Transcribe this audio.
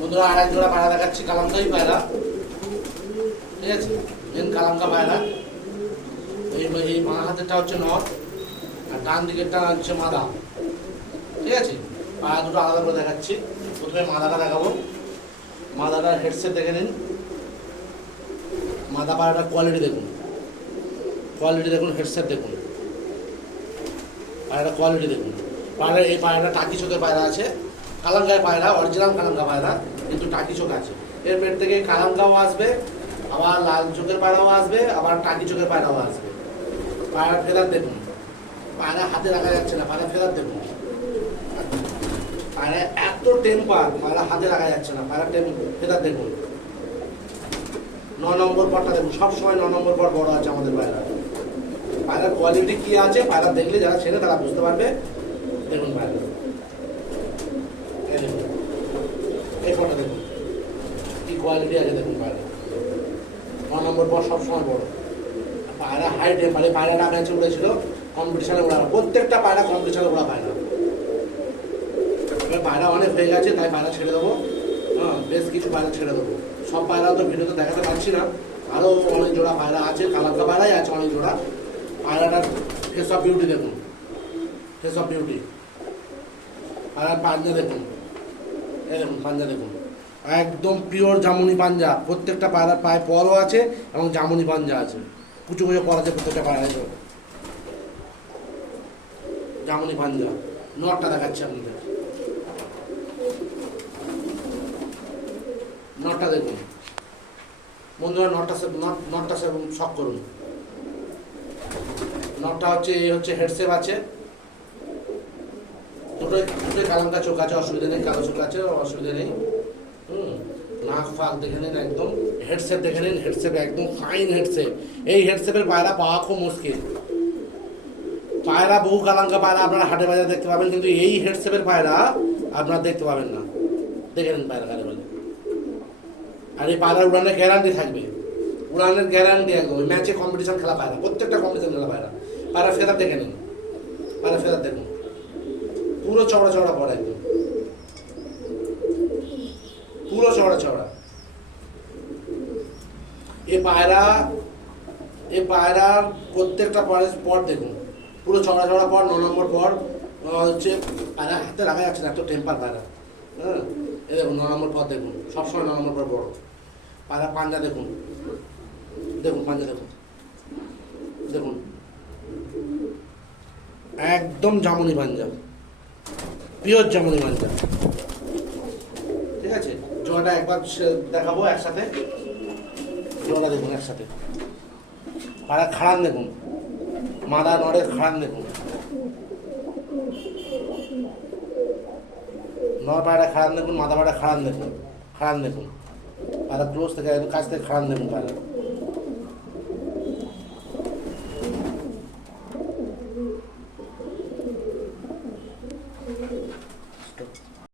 বন্ধুরা আর এক জোড়া পায়রা দেখাচ্ছি, কালামকাই পায়রা, ঠিক আছে, মেন কালামকা পায়রা। এই মা হাতেরটা হচ্ছে নর আর ডান দিকেরটা হচ্ছে মাদা, ঠিক আছে। পায়রা দুটো আলাদা করে দেখাচ্ছি। প্রথমে মাদাটা দেখাবো। মাদাটার হেডসেট দেখে নিন। মাদা পায়রাটার কোয়ালিটি দেখুন, হেডসেট দেখুন, পায়রাটার কোয়ালিটি দেখুন। এই পায়রাটা টাকি চোখের পায়রা আছে, কালামকায় পায়রা, অরিজিনাল কালামকা পায়রা, কিন্তু টাকি চোখ আছে। এর পেট থেকে কালামকাও আসবে, আবার লাল চোখের পায়রাও আসবে, আবার টাকি চোখের পায়রাও আসবে। পায়রার ফেদার দেখুন, পায়রা হাতে রাখা যাচ্ছে না, পায়রা ফেদার দেখুন। পায়রা এত টেম্পার, পায়রা হাতে রাখা যাচ্ছে না, পায়রা ফেদার দেখুন। 9 নম্বর পরটা দেখুন, সবসময় 9 নম্বর পর বড় আছে আমাদের পায়রা। পায়রার কোয়ালিটি কি আছে, পায়রা দেখলে যারা ছেড়ে তারা বুঝতে পারবে। দেখুন পায়রা, এই ফটো দেখুন কি কোয়ালিটি আছে, দেখুন পায়রা 9 নম্বর পর সবসময় বড়। পায়রা হাই টেম্পারে, পায়রাটা ম্যাচে উড়েছিল, কম্পিটিশনে ওড়া, প্রত্যেকটা পায়রা কম্পিটিশনে ওড়া পায়রা। এবার পায়রা অনেক হয়ে গেছে, তাই পায়রা ছেড়ে দেবো। হ্যাঁ, বেশ কিছু পায়রা ছেড়ে দেবো। সব পায়রা তো ভিডিওতে দেখাতে পারছি না, আরও অনেক জোড়া পায়রা আছে, কালামকা পায়রাই আছে অনেক জোড়া। পায়রাটার ফেস অফ বিউটি দেখুন, ফেস অফ বিউটি। পায়রার পাঞ্জা দেখুন, এই দেখুন পাঞ্জা দেখুন, একদম পিওর জামুনি পাঞ্জা। প্রত্যেকটা পায়রার পায়ে পরও আছে এবং জামুনি পাঞ্জা আছে, কুচু কুচু পর আছে প্রত্যেকটা পায়রায়। জামুনি পাঞ্জা। নটটা দেখাচ্ছি আপনাদের, নটটা দেখুন বন্ধুরা, নটটা শক করুন। নটটা হচ্ছে এই হচ্ছে হেডসেপ আছে, দুটোই কালামকা চোখ আছে, অসুবিধা নেই, কালো চোখ আছে, অসুবিধা নেই। নাক ফাঁক দেখে নিন, একদম হেডসেপ দেখে নিন, হেডসেপ একদম ফাইন হেডসেপ। এই হেডসেপের পায়রা পাওয়া খুব মুশকিল। পায়রা বহু কালামকা পায়রা আপনারা হাটে বাজারে দেখতে পাবেন, কিন্তু এই হেডসেপের পায়রা আপনারা দেখতে পাবেন না। দেখে নিন পায়রা কালে বলে। আর এই পায়রার উড়ানের গ্যারান্টি থাকবে, উড়ানের গ্যারান্টি একদম। ম্যাচে কম্পিটিশন খেলা পায়রা, প্রত্যেকটা কম্পিটিশন খেলা পায়রা। পায়রা ফেদার দেখে নিন, পায়রা ফেদার দেখুন, পুরো চওড়া চওড়া পড়ে, একদম পুরো চওড়া চওড়া। এই পায়রার প্রত্যেকটা পর দেখুন, পুরো চওড়া চওড়া পর, 9 নম্বর পর হচ্ছে। পায়রা হাতে রাখা যাচ্ছে না, এত টেম্পার পায়রা। হ্যাঁ, এই দেখুন 9 নম্বর পর দেখুন, সবসময় 9 নম্বর পর বড়। পায়রা পাঞ্জা দেখুন, পাঞ্জা দেখুন, একদম জামুনি পাঞ্জা, পিওর জামুনি পাঞ্জা, ঠিক আছে। জোড়াটা একবার দেখাবো একসাথে, জোড়াটা দেখুন একসাথে। পায়রা খাড়ান দেখুন, মাদা নড়ের খাড়ান দেখুন, নর পায়রা খাড়ান দেখুন, মাদা পায়রা খাড়ান দেখুন। পায়রা ক্লোজ থেকে কাছ থেকে খাড়ান দেখুন পায়রা।